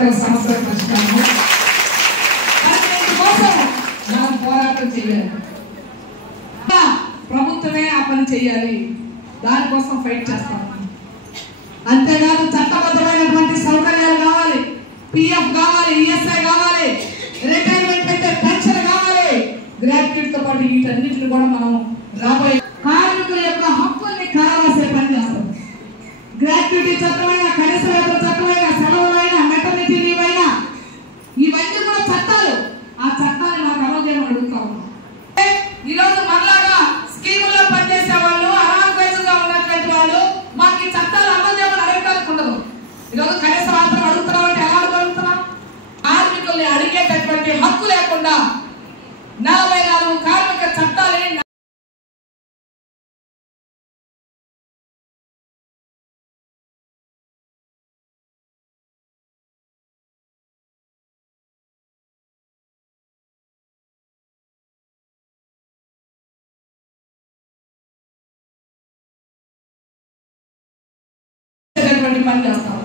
వర్గాల సమస్యల పరిష్కారం కోసం మనం పోరాటం చేయాలి. ప్రభుత్వమే ఆ పని చేయాలి, దానికోసం ఫైట్ చేస్తాం. అంతేకాదు చట్టబద్ధమైనటువంటి సౌకర్యాలు కావాలి, పిఎఫ్ కావాలి, ఈఎస్ఐ కావాలి, రిటైర్మెంట్ అయితే పెన్షన్ కావాలి, గ్రాట్యుటీతో పాటు వీటన్నిటిని కూడా మనం రాబోయే కార్మికుల యొక్క హక్కుల్ని కావాల్సే పని చేస్తాం. గ్రాట్యుటీ చట్టమైన, కనీస వేతన చట్టమైన, సెలవులైనా, మెటర్నిటీ లీవ్ అయినా ఇవన్నీ కూడా చట్టాలు. ఆ చట్టాన్ని మాకు అమలు చేయమని అడుగుతా ఉన్నాం. ఈరోజు మనలాగా స్కీముల్లో పనిచేసే వాళ్ళు, అనాథరైజ్ గా ఉన్నటువంటి వాళ్ళు మాకు ఈ చట్టాలు అమలు చేయమని అడగడానికి ఉండదు. ఈరోజు కనీస వేతనం అడుగుతున్నాం అంటే ఎలా అడుగుతున్నాం? కార్మికుల్ని అడిగేటటువంటి హక్కు లేకుండా 44 కార్మిక చట్టాలని పని చేస్తాం.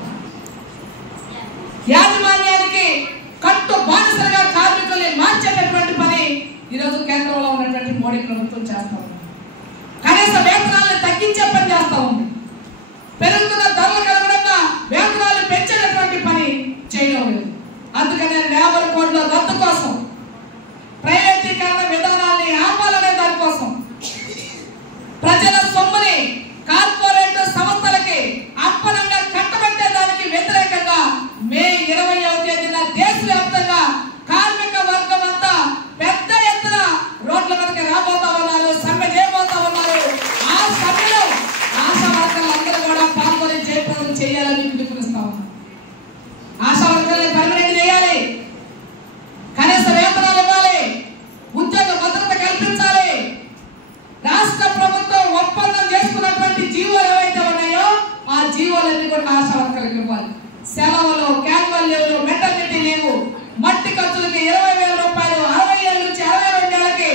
యాజమాన్యానికి కట్టు బానిసలుగా కార్మికుల్ని మార్చేటటువంటి పని ఈరోజు కేంద్రంలో ఉన్నటువంటి మోడీ ప్రభుత్వం చేస్తా ఉంది. కనీస వేతనాలను తగ్గించే పని చేస్తా ఉంది. పెరుగుతున్న ధరలకు అనుగుణంగా వేతనాలు పెంచేటటువంటి పని చేయడం లేదు. అందుకనే లేబర్ కోడ్ల రద్దు కోసం, ప్రైవేటీకరణ విధానాన్ని ఆపాలనే దానికోసం, ప్రజల సొమ్ముని కార్పొరేట్ సంస్థలకి అప్పనంగా కట్టబెట్టే దానికి వ్యతిరేకంగా మే 20వ తేదీన దేశవ్యాప్తంగా కార్మిక వర్గం అంతా పెద్ద ఎత్తున రోడ్ల మీదకి రాబోతా ఉన్నారు, సమ్మె చేయబోతా ఉన్నారు. ఆ సమ్మెలో ఆశా వర్కర్లందరూ కూడా పాల్గొని జయప్రదం చేయాలని పిలుపునిస్తా ఉన్నారు. ఆశా వర్కర్లని పర్మనెంట్ చేయాలి, కనీస వేతనాలు ఇవ్వాలి, ఉద్యోగ భద్రత కల్పించాలి. రాష్ట్ర ప్రభుత్వం ఒప్పందం చేసుకున్నటువంటి జీవోలు ఏవైతే ఉన్నాయో ఆ జీవోలన్నీ కూడా ఆశా వర్కర్లకు ఇవ్వాలి. సెలవులు, క్యాన్యువల్ లీవ్లు, మెటర్నిటీ లీవ్, మట్టి ఖర్చులకి 20,000 రూపాయలు, 60 ఏళ్ళ నుంచి 62 ఏళ్ళకి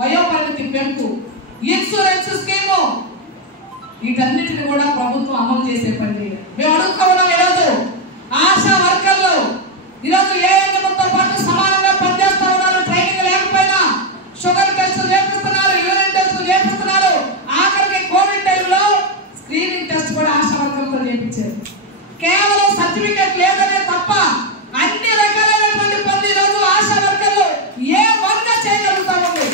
వయోపరిమితి పెంపు, ఇన్సూరెన్స్ స్కీము, వీటన్నిటిని కూడా ప్రభుత్వం అమలు చేసే పని చేయాలి. మేము అడుగుతా ఉన్నాం. ఈరోజు ఆశా వర్కర్లు ఈరోజు ఏఎన్ఎంతో పాటు సమానంగా పనిచేస్తా ఉన్నారు. ట్రైనింగ్ లేకపోయినా షుగర్ టెస్ట్ చేపిస్తున్నారు, యూరిన్ టెస్ట్ చేపిస్తున్నారు. ఆఖరికి కోవిడ్ టైంలో స్క్రీనింగ్ టెస్ట్ కూడా ఆశా వర్కర్లతో చేయించారు. కేవలం సర్టిఫికేట్ లేదనే తప్ప అన్ని రకాలైనటువంటి పనులు ఈరోజు ఆశా వర్కర్లు ఏ వర్గా చేయగలుగుతా ఉంది.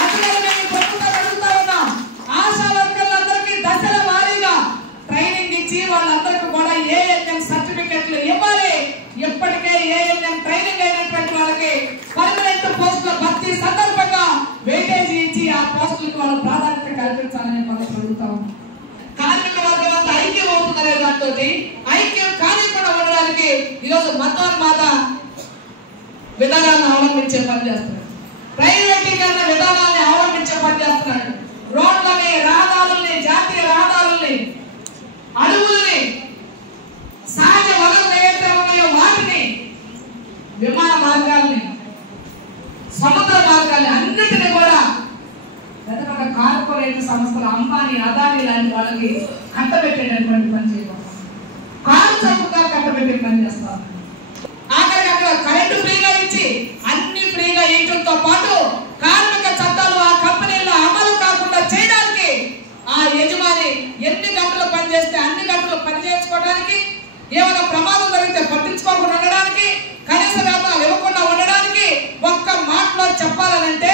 అందుకని మేము ప్రభుత్వం అడుగుతా ఉన్నాం, ఆశా వర్కర్లందరికీ దశల వారీగా ట్రైనింగ్ ఇచ్చి వాళ్ళందరికీ కూడా ఏఎన్ఎం సర్టిఫికెట్లు ఇవ్వాలి. ఇప్పటికే ఏఎన్ఎం ట్రైనింగ్ అయినటువంటి వాళ్ళకి పర్మనెంట్ పోస్టుల భర్తీ సందర్భంగా వెయిటేజ్ ఇచ్చి ఆ పోస్టులకు వాళ్ళు ప్రాధాన్యత కల్పించాలని మనం అడుగుతా ఉన్నాం. కార్మిక వర్గం అంతా ఐక్యం అవుతుందనే దాంతో ఐక్యం కానికుండా ఉండడానికి ఈరోజు మతోన్మాద విధానాన్ని అవలంబించే పని చేస్తున్నాడు. ప్రైవేటీకరణ విధానాన్ని అవలంబించే పని చేస్తున్నాడు. రోడ్లని, రహదారుల్ని, జాతీయ రహదారుల్ని, అడవుల్ని, సహజ వనరులు ఏవైతే ఉన్నాయో వాటిని, విమాన మార్గాల్ని, సముద్ర మార్గాల్ని అన్నిటినీ కూడా పెద్ద కార్పొరేట్ సంస్థలు, అంబానీ, అదానీ లాంటి వాళ్ళకి కట్టబెట్టేటటువంటి పని చేయడం, కారు చౌకగా కట్టబెట్టే పని చేస్తారు. ఆఖరికి అక్కడ కరెంటు ఫ్రీగా ఇచ్చి అన్ని ఫ్రీగా ఇవ్వడంతో పాటు కార్మిక చట్టాలు ఆ కంపెనీల్లో అమలు కాకుండా చేయడానికి ఆ యజమాని ఎన్ని గంటలు పనిచేస్తే అన్ని గంటలు పని చేసుకోవడానికి, ఏమైనా ప్రమాదం జరిగితే పట్టించుకోకుండా ఉండడానికి, కనీస వేతనాలు ఇవ్వకుండా ఉండడానికి ఒక్క మాటలో చెప్పాలనంటే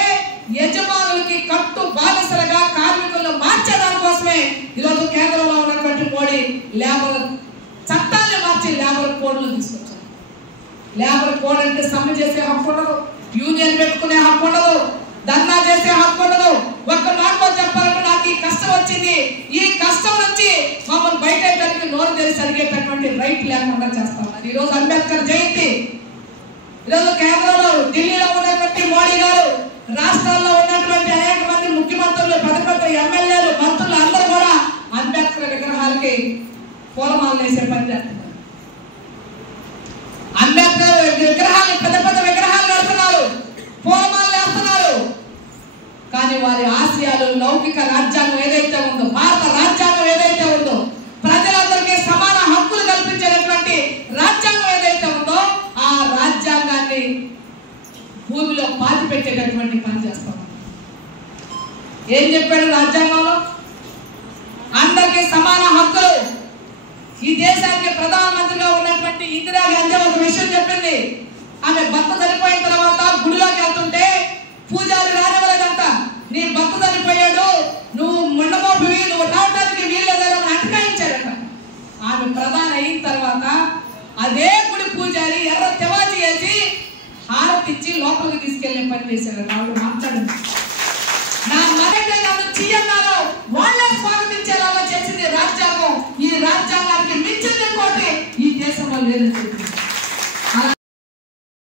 యజమానులకి కట్టు బానిసలుగా కార్మికులను మార్చేదాని కోసమే ఈరోజు కేంద్రంలో ఉన్నటువంటి మోడీ లేబర్ చట్టాన్ని మార్చి లేబర్ కోడ్లు తీసుకొచ్చారు. లేబర్ కోడ్ అంటే సమ్మె చేసే హక్కు ఉండదు, యూనియన్ పెట్టుకునే హక్కు ఉండదు, ధర్నా చేసే హక్కు ఉండదు. ఒక్క మాటలో చెప్పాలంటే నాకు ఈ కష్టం వచ్చింది, ఈ కష్టం నుంచి మమ్మల్ని బయటకి నోరు తెలిసి అడిగేటటువంటి రైట్ లేకుండా చేస్తాం. ఈ రోజు అంబేద్కర్ జయంతి. ఈరోజు కేంద్రంలో ఢిల్లీలో ఉన్నటువంటి మోడీ గారు, రాష్ట్రాల్లో ఉన్నటువంటి అనేక మంది ముఖ్యమంత్రులు, పెద్ద ఎమ్మెల్యేలు, మంత్రులు అందరూ కూడా అంబేద్కర్ విగ్రహాలకి పూలమాలలు వేసే పని చేస్తున్నారు. అంబేద్కర్ విగ్రహాలు, పెద్ద విగ్రహాలు కడుతున్నారు, పూలమాలలు వేస్తున్నారు. కానీ వారి ఆశయాలు, లౌకిక రాజ్యాంగం ఏదైతే ఉందో, భారత రాజ్యాంగం ఏదైతే ఉందో, ప్రజలందరికీ సమాన హక్కులు కల్పించేటటువంటి పాతి పెట్టేటటువంటి పని చేస్తాం. ఏం చెప్పాడు రాజ్యాంగంలో? అందరికీ సమాన హక్కులు. ఈ దేశానికి ప్రధానమంత్రిగా ఉన్నటువంటి ఇందిరాగాంధీ ఒక విషయం చెప్పింది. ఆమె భర్త చనిపోయిన తర్వాత గుడిలోకి వెళ్తుంటే పూజారి రానివ్వలేదంట. నీ భర్త చనిపోయాడు, నువ్వు ముండమోపివి, నువ్వు రావడానికి వీల్లేదని అటకాయించాడట. ఆమె ప్రధాని అయిన తర్వాత అదే గుడి పూజారి ఎర్ర తెవాచి వేసి హారతి ఇచ్చి లోపలికి తీసుకెళ్లే పని చేశాడు. ఆవిడ మాట్లాడింది, నా మగడే నన్ను చెయ్యన్నారు, వాళ్ళే స్వాగతించేలాగా చేసింది రాజ్యాంగం. ఈ రాజ్యాంగానికి మించింది ఇంకోటి ఈ దేశంలో లేదు.